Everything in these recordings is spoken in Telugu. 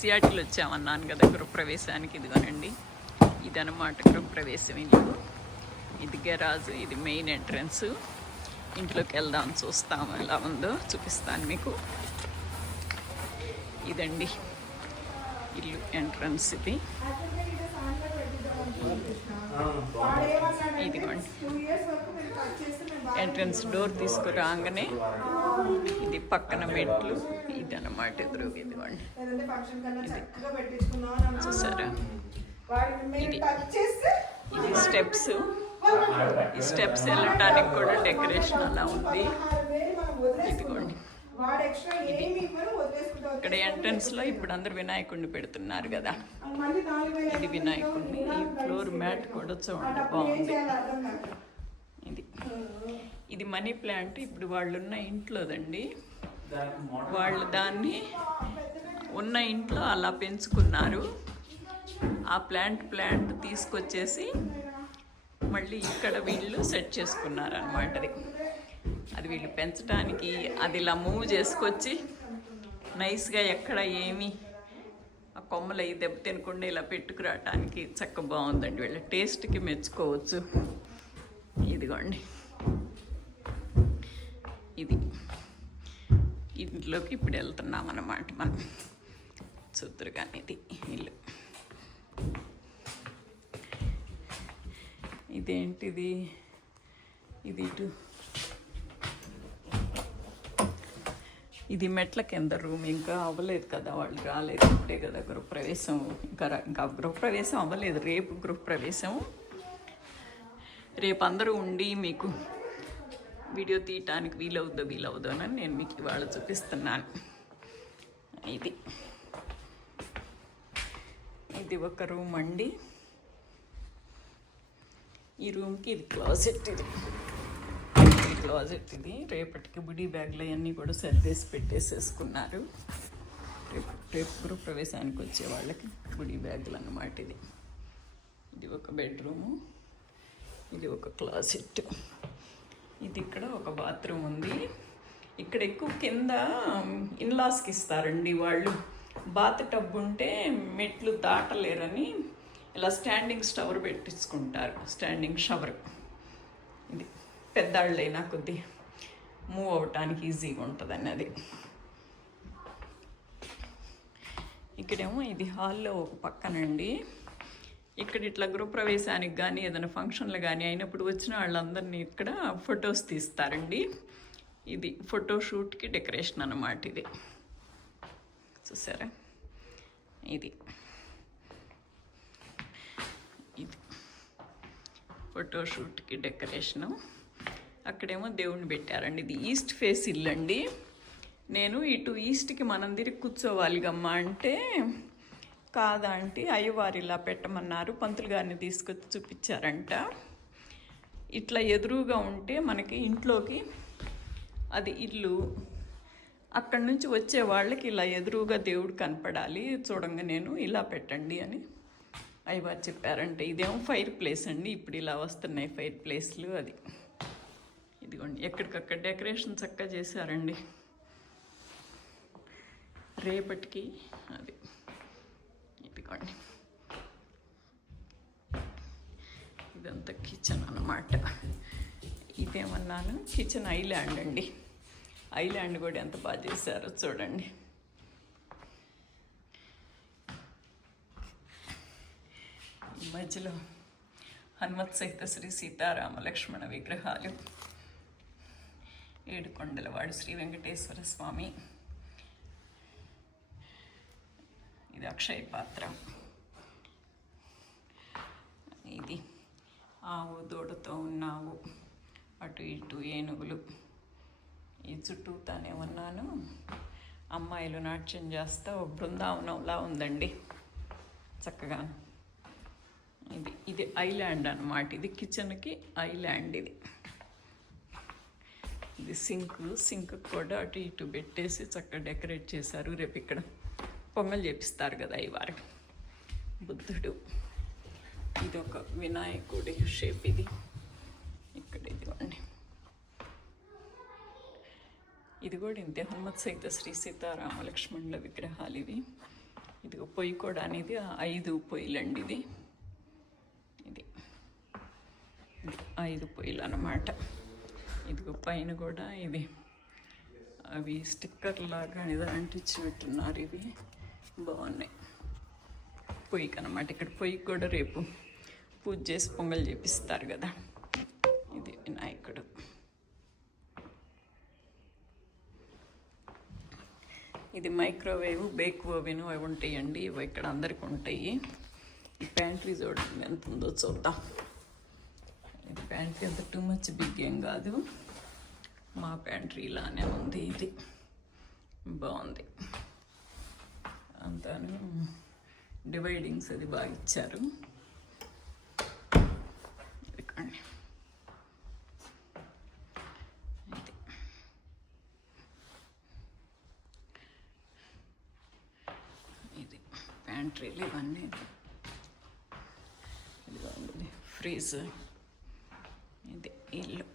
సియాటిల్ వచ్చామన్నాను కదా గృహప్రవేశానికి. ఇదిగోనండి, ఇదన్నమాట గృహప్రవేశం ఇల్లు. ఇది గెరాజు, ఇది మెయిన్ ఎంట్రన్స్. ఇంట్లోకి వెళ్దాం, చూస్తాము ఎలా ఉందో, చూపిస్తాను మీకు. ఇదండి ఇల్లు ఎంట్రన్స్. ఇది ఇదిగోండి ఎంట్రన్స్ డోర్ తీసుకురాగానే ఇది పక్కన మెట్లు. ఇది అన్నమాట ఎదురు. ఇదిగోండి చూసారా, ఇది ఇది స్టెప్స్. ఈ స్టెప్స్ వెళ్ళటానికి కూడా డెకరేషన్ అలా ఉంది. ఇదిగోండి ఇక్కడ ఎంట్రన్స్ లో ఇప్పుడు అందరు వినాయకుడిని పెడుతున్నారు కదా, ఇది వినాయకుడిని. ఈ ఫ్లోర్ మ్యాట్ కూడా చూడండి బాగుంది. ఇది మనీ ప్లాంట్. ఇప్పుడు వాళ్ళు ఉన్న ఇంట్లోదండి. వాళ్ళు దాన్ని ఉన్న ఇంట్లో అలా పెంచుకున్నారు. ఆ ప్లాంట్ తీసుకొచ్చేసి మళ్ళీ ఇక్కడ వీళ్ళు సెట్ చేసుకున్నారు అన్నమాట. అది వీళ్ళు పెంచడానికి అది ఇలా మూవ్ చేసుకొచ్చి నైస్గా ఎక్కడ ఏమి ఆ కొమ్మలు అవి దెబ్బ తినకుండా ఇలా పెట్టుకురావటానికి చక్కగా బాగుందండి. వీళ్ళ టేస్ట్కి మెచ్చుకోవచ్చు. ఇదిగోండి ఇది ఇంట్లోకి ఇప్పుడు వెళ్తున్నాం అన్నమాట మనం. చూద్దరు కానీ ఇది ఇల్లు. ఇదేంటిది, ఇది ఇటు ఇది మెట్ల కింద రూమ్. ఇంకా అవ్వలేదు కదా, వాళ్ళు రాలేదు. ఇప్పుడే కదా గృహప్రవేశం. ఇంకా గృహప్రవేశం అవ్వలేదు. రేపు గృహప్రవేశం. రేపు అందరూ ఉండి మీకు వీడియో తీయటానికి వీలవుద్దో అని నేను మీకు ఇవాళ చూపిస్తున్నాను. ఇది ఒక రూమ్ అండి. ఈ రూమ్కి ఇది క్లాజెట్. ఇది రేపటికి బుడీ బ్యాగ్లు అవన్నీ కూడా సర్దేసి పెట్టేసేసుకున్నారు. రేపు గృహప్రవేశానికి వచ్చే వాళ్ళకి బుడీ బ్యాగులు అన్నమాట. ఇది ఒక బెడ్రూము, ఇది ఒక క్లాజెట్. ఇది ఇక్కడ ఒక బాత్రూమ్ ఉంది. ఇక్కడ ఎక్కువ కింద ఇన్లాస్కి ఇస్తారండి వాళ్ళు. బాత్ టబ్ ఉంటే మెట్లు దాటలేరని ఇలా స్టాండింగ్ షవర్ పెట్టించుకుంటారు. Standing shower. ఇది పెద్దాళ్ళైనా కొద్ది మూవ్ అవ్వటానికి ఈజీగా ఉంటుందని అది. ఇక్కడేమో ఇది హాల్లో ఒక పక్కనండి. ఇక్కడ ఇట్లా గృహప్రవేశానికి కానీ ఏదైనా ఫంక్షన్లు కానీ అయినప్పుడు వచ్చిన వాళ్ళందరినీ ఇక్కడ ఫొటోస్ తీస్తారండి. ఇది ఫోటోషూట్కి డెకరేషన్ అన్నమాట. ఇది చూసారా, ఇది ఫోటోషూట్కి డెకరేషను. అక్కడేమో దేవుణ్ణి పెట్టారండి. ఇది ఈస్ట్ ఫేస్ ఇల్లు అండి. నేను ఇటు ఈస్ట్కి మనం తిరిగి కూర్చోవాలి గమ్మా అంటే కాదంటే అయ్యవారు ఇలా పెట్టమన్నారు. పంతులు గారిని తీసుకొచ్చి చూపించారంట. ఇట్లా ఎదురుగా ఉంటే మనకి ఇంట్లోకి అది ఇల్లు. అక్కడి నుంచి వచ్చే వాళ్ళకి ఇలా ఎదురుగా దేవుడు కనపడాలి. చూడంగా నేను ఇలా పెట్టండి అని అయ్యవారు చెప్పారంటే. ఇదేమో ఫైర్ ప్లేస్ అండి. ఇప్పుడు ఇలా వస్తున్నాయి ఫైర్ ప్లేస్లు. అది ఇదిగోండి ఎక్కడికక్కడ డెకరేషన్ చక్కగా చేశారండి రేపటికి. అది ఇదిగోండి ఇదంతా కిచెన్ అన్నమాట. ఇదేమన్నాను కిచెన్ ఐలాండ్ అండి. ఐలాండ్ కూడా ఎంత బాగా చేశారో చూడండి. ఈ మధ్యలో హనుమత్ సహిత శ్రీ సీతారామ లక్ష్మణ విగ్రహాలు. ఏడుకొండలవాడు శ్రీ వెంకటేశ్వర స్వామి. ఇది అక్షయ పాత్ర. ఇది ఆవు దూడతో ఉన్నావు, అటు ఇటు ఏనుగులు. ఈ చుట్టూతానే ఉన్నాను అమ్మాయిలు నాట్యం చేస్తా బృందావనంలా ఉందండి చక్కగా. ఇది ఐలాండ్ అన్నమాట. ఇది కిచెన్కి ఐలాండ్. ఇది సింక్ కూడా అటు ఇటు పెట్టేసి చక్కగా డెకరేట్ చేశారు. రేపు ఇక్కడ పొంగల్ చేపిస్తారు కదా ఈ వారం. బుద్ధుడు. ఇది ఒక వినాయకుడి షేప్. ఇది ఇక్కడ ఇదిగోండి. ఇది కూడా ఇంతే హనుమత్ సహిత శ్రీ సీతారామ లక్ష్మణుల విగ్రహాలు ఇవి. ఇది పొయ్యి కూడా అనేది 5 పొయ్యిలండి. ఇది 5 పొయ్యిలు అన్నమాట. ఇదిగో పైన కూడా ఇది అవి స్టిక్కర్ లాగా ఏదో అంటించి పెట్టున్నారు. ఇవి బాగున్నాయి పొయ్యికి అన్నమాట. ఇక్కడ పొయ్యికి కూడా రేపు పూజ చేసి పొంగల్ చేపిస్తారు కదా. ఇది వినాయకుడు. ఇది మైక్రోవేవ్, బేక్ ఓవెన్ అవి ఉంటాయండి. ఇవి ఇక్కడ అందరికి ఉంటాయి. ఈ ప్యాంట్రీ చూడండి ఎంత ఉందో చూద్దాం. ఇది ప్యాంట్రీ అంత టూ మచ్ బిగ్ ఏం కాదు, మా ప్యాంట్రీ లానే ఉంది. ఇది బాగుంది. అంతాను డివైడింగ్స్ అది బాగా ఇచ్చారు. ఇది ప్యాంట్రీలు ఇవన్నీ. ఇదిగా ఉంది ఫ్రీజ్. ఇది ఇల్లు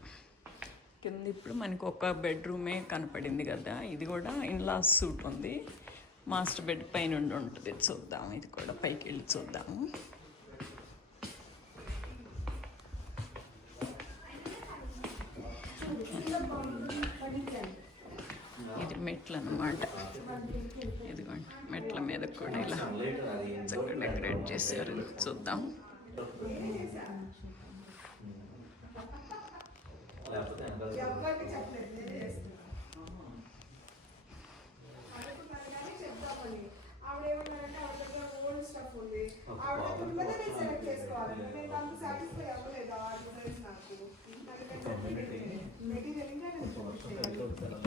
కింద. ఇప్పుడు మనకు ఒక బెడ్రూమే కనపడింది కదా. ఇది కూడా ఇన్లాస్ సూట్ ఉంది. మాస్టర్ బెడ్ పైన ఉంటుంది. చూద్దాం, ఇది కూడా పైకి వెళ్ళి చూద్దాము. ఇది మెట్లు అన్నమాట. ఇదిగోండి మెట్ల మీద కూడా ఇలా చక్కగా డెకరేట్ చేశారు. చూద్దాం.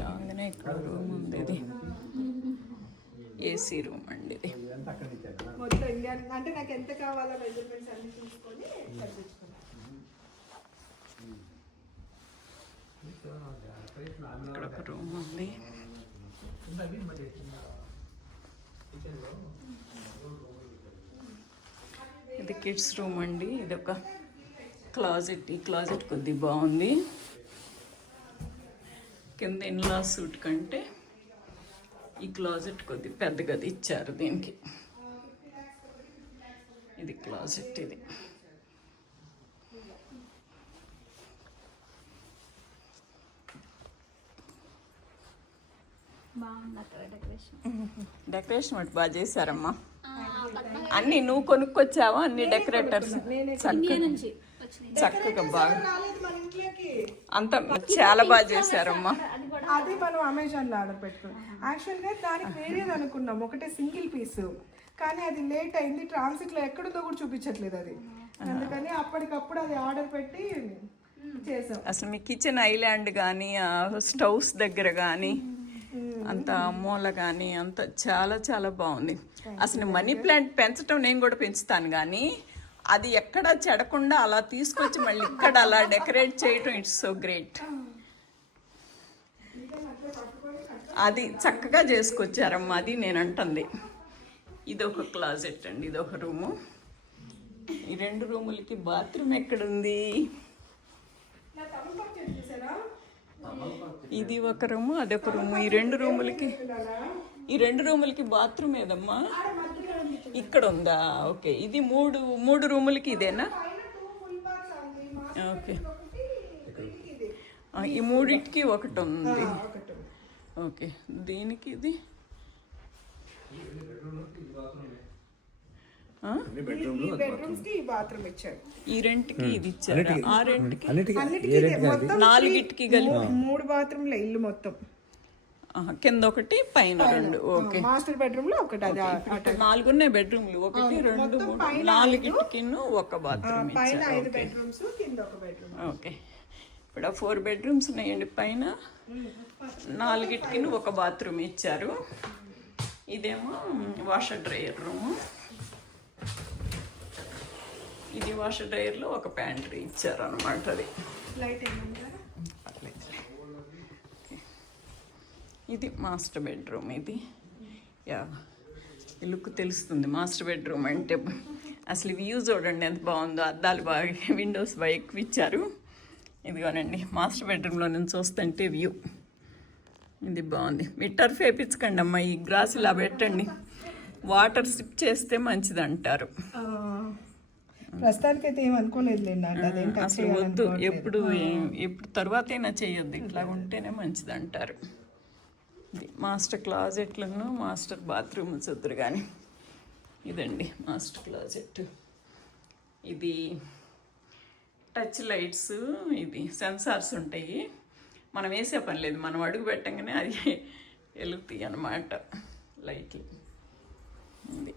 అలాగనే ఇక్కడ రూమ్ ఉంది. ఇది ఏసీ రూమ్ అండి. ఇది అంటే నాకు ఎంత కావాలో మెజర్మెంట్స్ అన్ని చూసుకొని ఇక్కడ ఒక రూమ్ ఉంది. ఇది కిడ్స్ రూమ్ అండి. ఇది ఒక క్లాజెట్. ఈ క్లాజెట్ కొద్దిగా బాగుంది. కింద ఇన్లా సూట్ కంటే ఈ క్లాజెట్ కొద్దిగా పెద్దగా ఇచ్చారు దీనికి. ఇది క్లాజెట్. ఇది డెకరేషన్ ఒకటి బాగా చేశారమ్మా. అన్ని నువ్వు కొనుక్కొచ్చావా? అన్ని డెకరేటర్స్ చక్కగా బాగా అంతా చాలా బాగా చేశారమ్మా. అది మనం అమెజాన్ లో ఆర్డర్ పెట్టుకున్నాం. యాక్చువల్ గా దానికి వేరేది అనుకున్నాం, ఒకటే సింగిల్ పీస్. కానీ అది లేట్ అయింది. ట్రాన్సిట్ లో ఎక్కడుందో కూడా చూపించట్లేదు అది. అందుకని అప్పటికప్పుడు అది ఆర్డర్ పెట్టి చేసాం. అసలు మీ కిచెన్ ఐలాండ్ కానీ స్టవ్స్ దగ్గర కానీ అంత మూల కానీ అంత చాలా చాలా బాగుంది. అసలు మనీ ప్లాంట్ పెంచడం నేను కూడా పెంచుతాను, కానీ అది ఎక్కడ చెడకుండా అలా తీసుకొచ్చి మళ్ళీ ఇక్కడ అలా డెకరేట్ చేయటం ఇట్స్ సో గ్రేట్. అది చక్కగా చేసుకొచ్చారమ్మా. అది నేను అంటుంది. ఇది ఒక క్లాజెట్ అండి. ఇది ఒక రూము. ఈ 2 రూములకి బాత్రూమ్ ఎక్కడుంది? ఇది ఒక రూము, అదొక రూము. ఈ 2 రూములకి బాత్రూమ్ ఏదమ్మా? ఇక్కడ ఉందా? ఓకే. ఇది 3 రూములకి ఇదేనా? ఓకే. ఈ 3టికి ఒకటి ఉంది. ఓకే. దీనికి ఇది ఈ రెంట్కి ఇది ఇచ్చారు. ఆ రెంట్కి 4టికి కలిపి 3 బాత్రూమ్ల ఇల్లు మొత్తం. కింద ఒకటి పైన 2. ఓకే. మాస్టర్ బెడ్రూమ్ లో ఒకటి. 4 ఉన్నాయి బెడ్రూమ్లు. 1 2 3 4టికి ఒక బాత్రూమ్. పైన 5 బెడ్రూమ్స్, కింద ఒక బెడ్రూమ్. ఓకే. ఇప్పుడు 4 బెడ్రూమ్స్ ఉన్నాయండి. పైన 4టికి ఒక బాత్రూమ్ ఇచ్చారు. ఇదేమో వాషర్ డ్రైయర్ రూము. ఇది వాషర్ డ్రైయర్లో ఒక ప్యాంట్రీ ఇచ్చారు అనమాట. అది ఇది మాస్టర్ బెడ్రూమ్. ఇది లుక్ తెలుస్తుంది మాస్టర్ బెడ్రూమ్ అంటే. అసలు వ్యూ చూడండి ఎంత బాగుందో. అద్దాలు బాగా, విండోస్ బాగా ఎక్కువ ఇచ్చారు. ఇదిగోనండి మాస్టర్ బెడ్రూమ్లో నుంచి చూస్తుంటే వ్యూ ఇది బాగుంది. మీ టర్ఫ్ వేయించకండి అమ్మా. ఈ గ్రాస్ ఇలా పెట్టండి. వాటర్ సిప్ చేస్తే మంచిది అంటారు. ప్రస్తుతానికైతే ఏం అనుకోలేదు నాకు అదేం టచ్ అసలు వద్దు, ఎప్పుడు తర్వాత అయినా చేయొద్దు, ఇట్లా ఉంటేనే మంచిది అంటారు. ఇది మాస్టర్ క్లాజెట్లను మాస్టర్ బాత్రూమ్ చూద్దరు కానీ ఇదండి మాస్టర్ క్లాజెట్. ఇది టచ్ లైట్స్, ఇది సెన్సార్స్ ఉంటాయి, మనం వేసే పని లేదు, మనం అడుగు పెట్టంగానే అది వెలుగుతాయి అన్నమాట లైట్లు. ఇది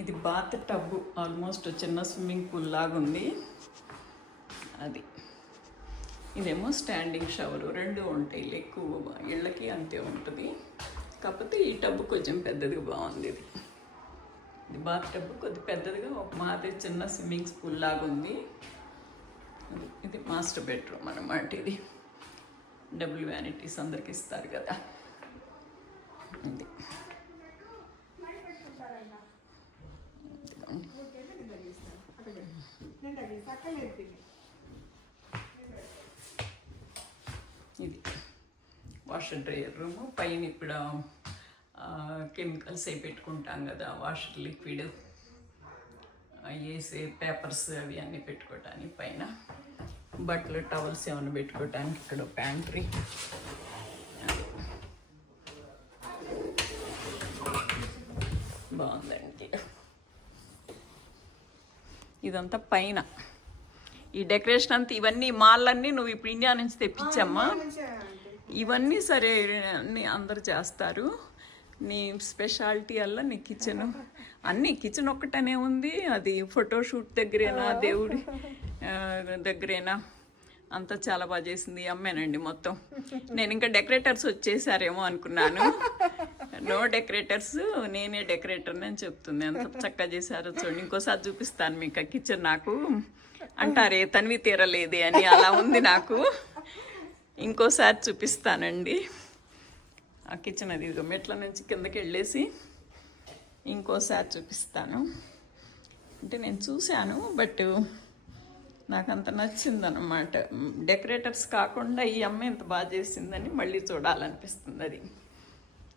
ఇది బాత్ టబ్, ఆల్మోస్ట్ చిన్న స్విమ్మింగ్ పూల్ లాగా ఉంది అది. ఇదేమో స్టాండింగ్ షవరు, రెండు ఉంటాయి, ఎక్కువ ఇళ్ళకి అంతే ఉంటుంది, కాకపోతే ఈ టబ్ కొంచెం పెద్దదిగా బాగుంది. ఇది బాత్ టబ్ కొద్ది పెద్దదిగా ఒక మాదిరి చిన్న స్విమ్మింగ్ పూల్ లాగా ఉంది. ఇది మాస్టర్ బెడ్రూమ్ అన్నమాట. ఇది డబుల్ వ్యానిటీస్ అందరికి ఇస్తారు కదా. ఇది ఇది వాషర్ డ్రైయర్ రూము. పైన ఇప్పుడు కెమికల్స్ అవి పెట్టుకుంటాం కదా, వాషర్ లిక్విడ్ వేసే పేపర్స్ అవి అన్నీ పెట్టుకోవటానికి పైన, బట్టలు టవల్స్ ఏమైనా పెట్టుకోవటానికి ఇక్కడ ప్యాంట్రీ. బాగుందండి. ఇదంతా పైన ఈ డెకరేషన్ అంతా, ఇవన్నీ మాల్లన్నీ నువ్వు ఇప్పుడు ఇండియా నుంచి తెప్పించమ్మా. ఇవన్నీ సరే అన్నీ అందరు చేస్తారు. నీ స్పెషాలిటీ అలా నీ కిచెన్, అన్నీ కిచెన్ ఒక్కటనే ఉంది. అది ఫోటోషూట్ దగ్గరేనా, దేవుడి దగ్గరేనా, అంతా చాలా బాగా చేసింది. అమ్మేనండి మొత్తం. నేను ఇంకా డెకరేటర్స్ వచ్చేసారేమో అనుకున్నాను. నో డెకరేటర్స్, నేనే డెకరేటర్ అని చెప్తుంది. ఎంత చక్కగా చేశారో చూడండి. ఇంకోసారి చూపిస్తాను మీకు ఆ కిచెన్. నాకు అంటారే తనివి తీరలేదే అని, అలా ఉంది నాకు. ఇంకోసారి చూపిస్తానండి ఆ కిచెన్. అది మెట్ల నుంచి కిందకి వెళ్ళేసి ఇంకోసారి చూపిస్తాను. అంటే నేను చూశాను, బట్ నాకు అంత నచ్చిందన్నమాట. డెకరేటర్స్ కాకుండా ఈ అమ్మాయి ఎంత బాగా చేసిందని మళ్ళీ చూడాలనిపిస్తుంది. అది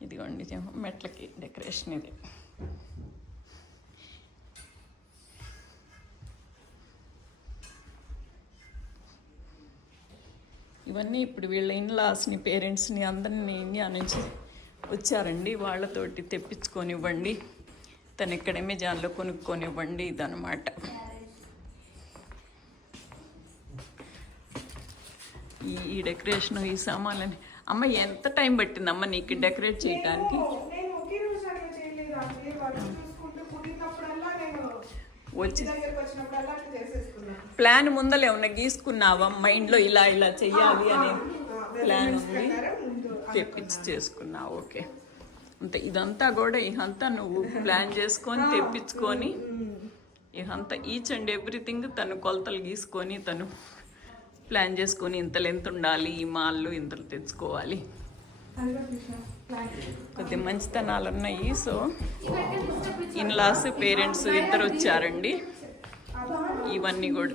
ఇదిగోండి మెట్లకి డెకరేషన్. ఇది ఇవన్నీ ఇప్పుడు వీళ్ళ ఇన్లాస్ని, పేరెంట్స్ని అందరినీ ఇండియా నుంచి వచ్చారండి, వాళ్ళతోటి తెప్పించుకొనివ్వండి, తను ఇక్కడ అమెజాన్లో కొనుక్కొనివ్వండి ఇదనమాట. ఈ డెకరేషన్, ఈ సామాన్లని. అమ్మ ఎంత టైం పట్టిందమ్మ నీకు డెకరేట్ చేయడానికి? వచ్చి ప్లాన్ ముందలే ఉన్న గీసుకున్నావా? మైండ్లో ఇలా ఇలా చెయ్యాలి అనే ప్లాన్ ఉంది, తెప్పించి చేసుకున్నావు. ఓకే, అంతే. ఇదంతా కూడా ఇదంతా నువ్వు ప్లాన్ చేసుకొని తెప్పించుకొని, ఇదంతా ఈచ్ అండ్ ఎవ్రీథింగ్ తను కొలతలు గీసుకొని తను ప్లాన్ చేసుకొని, ఇంతలు ఎంత ఉండాలి, ఈ మాల్లో ఇంతలు తెచ్చుకోవాలి. కొద్ది మంచితనాలు ఉన్నాయి. సో ఇన్లాస్, పేరెంట్స్ ఇద్దరు వచ్చారండి. ఇవన్నీ కూడా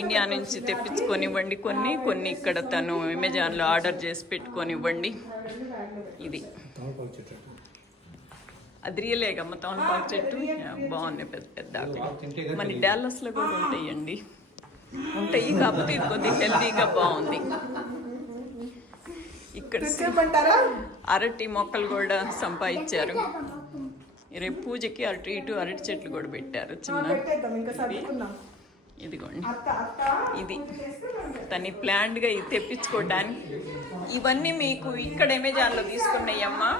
ఇండియా నుంచి తెప్పించుకొనివ్వండి, కొన్ని ఇక్కడ తను అమెజాన్లో ఆర్డర్ చేసి పెట్టుకొనివ్వండి. ఇది అది రియలేగమ్మ తమలపాకు చెట్టు బాగున్నాయి, పెద్ద పెద్ద ఆకులు. మన డాలస్లో కూడా ఉంటాయండి, ఉంటాయి, కాకపోతే ఇది కొద్దిగా హెల్తీగా బాగుంది. ఇక్కడ అరటి మొక్కలు కూడా సంపాదించారు. రేపు పూజకి అరటి చెట్లు కూడా పెట్టారు చిన్న. ఇదిగోండి, ఇది తను ప్లాన్డ్గా ఇది తెప్పించుకోవడానికి. ఇవన్నీ మీకు ఇక్కడ అమెజాన్లో తీసుకున్నాయమ్మా,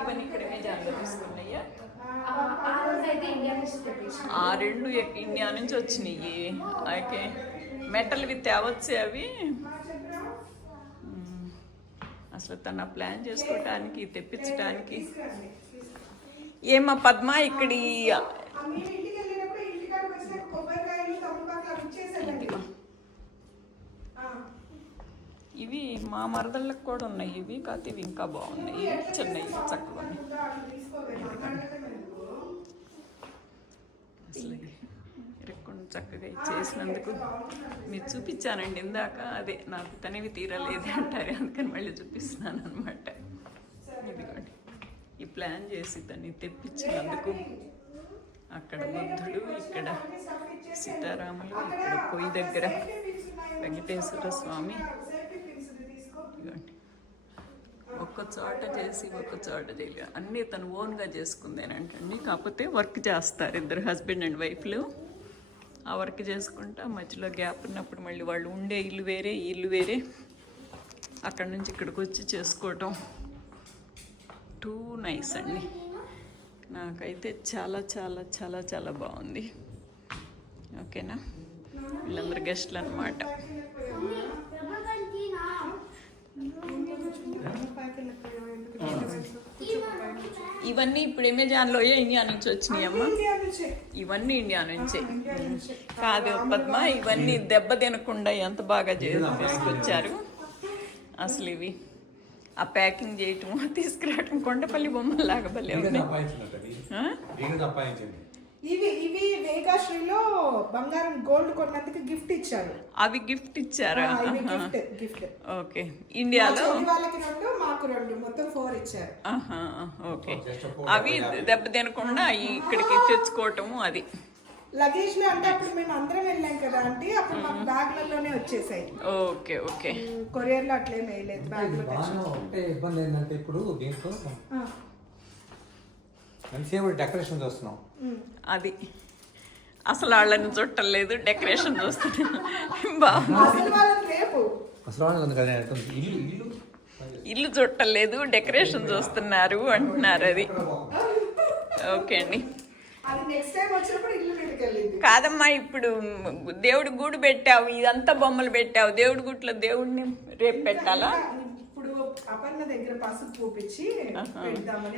ఇవన్నీ ఇక్కడ అమెజాన్లో తీసుకున్నాయా? ఆ రెండు ఇండియా నుంచి వచ్చినాయి. ఓకే, మెటల్వి తేవచ్చు అవి. అసలు తన ప్లాన్ చేసుకోవటానికి, తెప్పించడానికి. ఏమా పద్మ ఇక్కడ ఇవి మా మరదళ్ళకి కూడా ఉన్నాయి. ఇవి కాకపోతే ఇవి ఇంకా బాగున్నాయి, చిన్నవి చక్కగా ఉన్నాయి. అసలు ఇరక్కుండా చక్కగా చేసినందుకు మీరు చూపించానండి ఇందాక. అదే నాకు తనివి తీరలేదు అంటారు, అందుకని మళ్ళీ చూపిస్తున్నాను అనమాట. ఇదిగోండి ఈ ప్లాన్ చేసి దాన్ని తెప్పించినందుకు. అక్కడ బుద్ధుడు, ఇక్కడ సీతారాములు, ఇక్కడ పొయ్యి దగ్గర వెంకటేశ్వర స్వామి. ఇదిగోండి ఒక్క చోట చేసి ఒక్క చోట చేయలేదు, అన్నీ తను ఓన్గా చేసుకుందేనంటండి. కాకపోతే వర్క్ చేస్తారు ఇద్దరు హస్బెండ్ అండ్ వైఫ్లు. ఆ వర్క్ చేసుకుంటా మధ్యలో గ్యాప్ ఉన్నప్పుడు మళ్ళీ వాళ్ళు ఉండే ఇల్లు వేరే, ఈ ఇల్లు వేరే, అక్కడి నుంచి ఇక్కడికి వచ్చి చేసుకోవటం టూ నైస్ అండి. నాకైతే చాలా చాలా చాలా చాలా బాగుంది. ఓకేనా, వీళ్ళందరూ గెస్ట్లు అనమాట. ఇవన్నీ ఇప్పుడు అమెజాన్లో ఇండియా నుంచి వచ్చినాయి అమ్మా. ఇవన్నీ ఇండియా నుంచే కాదు పద్మ, ఇవన్నీ దెబ్బ తినకుండా ఎంత బాగా తీసుకొచ్చారు అసలు. ఇవి ఆ ప్యాకింగ్ చేయటం తీసుకురావటం కొండపల్లి బొమ్మలాగా భలే ఉంది. ఇవి ఇవి వేగాశ్రీలో బంగారం గోల్డ్ కొన్నందుకు గిఫ్ట్ ఇచ్చారు. అవి గిఫ్ట్ ఇచ్చారా? గిఫ్ట్. ఓకే, ఇండియాలో వాళ్ళకి 2 మాకు 2 మొత్తం 4 ఇచ్చారు. ఓకే, అవి దెబ్బ తినకుండా ఇక్కడికి తెచ్చుకోవటము. అది లగేజ్ లో అంటే అప్పుడు మేము అందరం వెళ్ళాం కదా అంటే అప్పుడు మాకు బ్యాగ్లలోనే వచ్చేసాయి. ఓకే ఓకే, కొరియర్ లో అట్లే వేయలేదు బ్యాగ్ లో. అంటే ఇబ్బంది ఏంటంటే ఇప్పుడు దీంట్లో మంచిగా డెకరేషన్ చూస్తున్నాం. అది అసలు వాళ్ళని చుట్టలేదు, డెకరేషన్ చూస్తున్నాం. ఇల్లు చుట్టలేదు, డెకరేషన్ చూస్తున్నారు అంటున్నారు. అది ఓకే అండి. కాదమ్మా, ఇప్పుడు దేవుడి గూడు పెట్టావు, ఇదంతా బొమ్మలు పెట్టావు, దేవుడి గుట్లో దేవుడిని రేపు పెట్టాలా?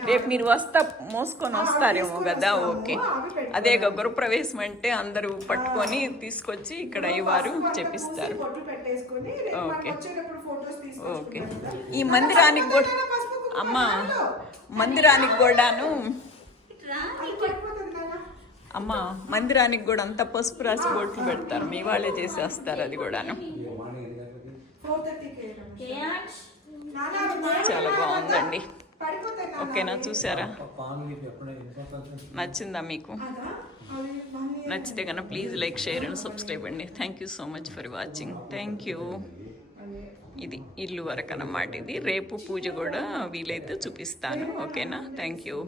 రేపు మీరు మోసుకొని వస్తారేమో కదా. ఓకే, అదే గృహప్రవేశం అంటే అందరూ పట్టుకొని తీసుకొచ్చి ఇక్కడ అయ్యవారు చెప్పిస్తారు. ఓకే ఓకే, ఈ మందిరానికి కూడా అమ్మా, మందిరానికి కూడాను అమ్మ, మందిరానికి కూడా అంతా పసుపు రాసి బొట్లు పెడతారు, మీ వాళ్ళే చేసేస్తారు అది కూడాను. చాలా బాగుందండి. ఓకేనా, చూసారా? నచ్చిందా మీకు? నచ్చితే కనుక please like, share and subscribe అండి. Thank you so much for watching. Thank you. ఇది ఇల్లు వరకు అన్నమాట. ఇది రేపు పూజ కూడా వీలైతే చూపిస్తాను. ఓకేనా, థ్యాంక్ యూ.